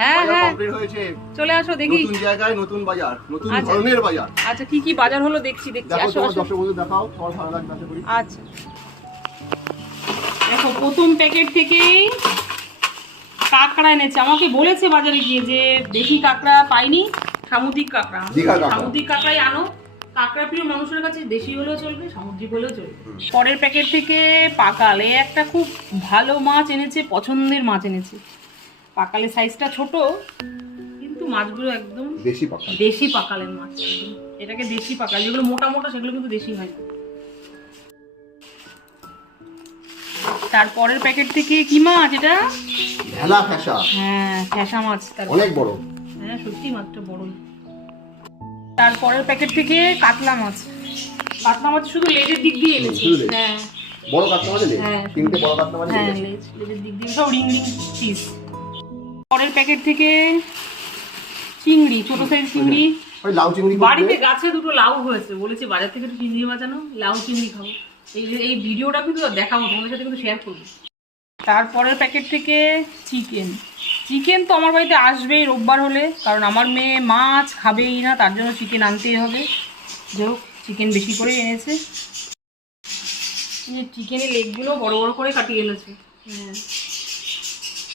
হ্যাঁ হ্যাঁ চলে আসো দেখি। নতুন জায়গায় নতুন বাজার, নতুন ধরনের বাজার। আচ্ছা কি কি বাজার হলো দেখছি আসো আসো। দর্শক বন্ধু দেখাও, সবার ভালো লাগবে আশা করি। আচ্ছা দেখো প্রথম প্যাকেট থেকেই কাঁকড়া এনেছে। আমাকে বলেছে বাজারে গিয়ে যে দেশি কাঁকড়া পাইনি, সামুদ্রিক কাঁকড়া। সামুদ্রিক কাঁকড়াই আনো। কাঁকড়া প্রিয় মানুষের কাছে দেশি হলেও চলবে, সামুদ্রিক হলেও চলবে। পরের প্যাকেট থেকে পাকালে একটা খুব ভালো মাছ এনেছে, পছন্দের মাছ এনেছে। পাকালের সাইজটা ছোট কিন্তু মাছগুলো একদম দেশি পাকালের মাছ। এটাকে দেশি পাকাল, যেগুলো মোটা মোটা সেগুলো কিন্তু দেশি হয় না। তারপরের প্যাকেট থেকে কি মাছ এটা? ভেলা ফ্যাসা। হ্যাঁ ফ্যাসা মাছ, অনেক বড়। হ্যাঁ সত্যি মাছটা বড়। তারপরের প্যাকেট থেকে কাতলা মাছ। কাতলা মাছ শুধু লেজের দিক দিয়ে এনেছে। হ্যাঁ বড় কাতলা মাছ লেজ, তিনটে বড় কাতলা মাছ লেজ, লেজের দিক দিয়ে সব রিং রিং পিস। পরের প্যাকেট থেকে চিংড়ি, ছোট সাইজ চিংড়ি। ওই লাউ চিংড়ি। বাড়িতে গাছে দুটো লাউ হয়েছে, বলেছি বাজার থেকে একটু চিংড়ি বাজানো, লাউ চিংড়ি খাবো। এই ভিডিওটা কিন্তু দেখাবো তোমাদের সাথে, কিন্তু শেয়ার করবো। তারপরের প্যাকেট থেকে চিকেন। চিকেন তো আমার বাড়িতে আসবেই রোববার হলে, কারণ আমার মেয়ে মাছ খাবেই না, তার জন্য চিকেন আনতেই হবে। যাই হোক চিকেন বেশি করে এনেছে। চিকেনের লেগগুলো বড় বড় করে কাটিয়ে এনেছে। হ্যাঁ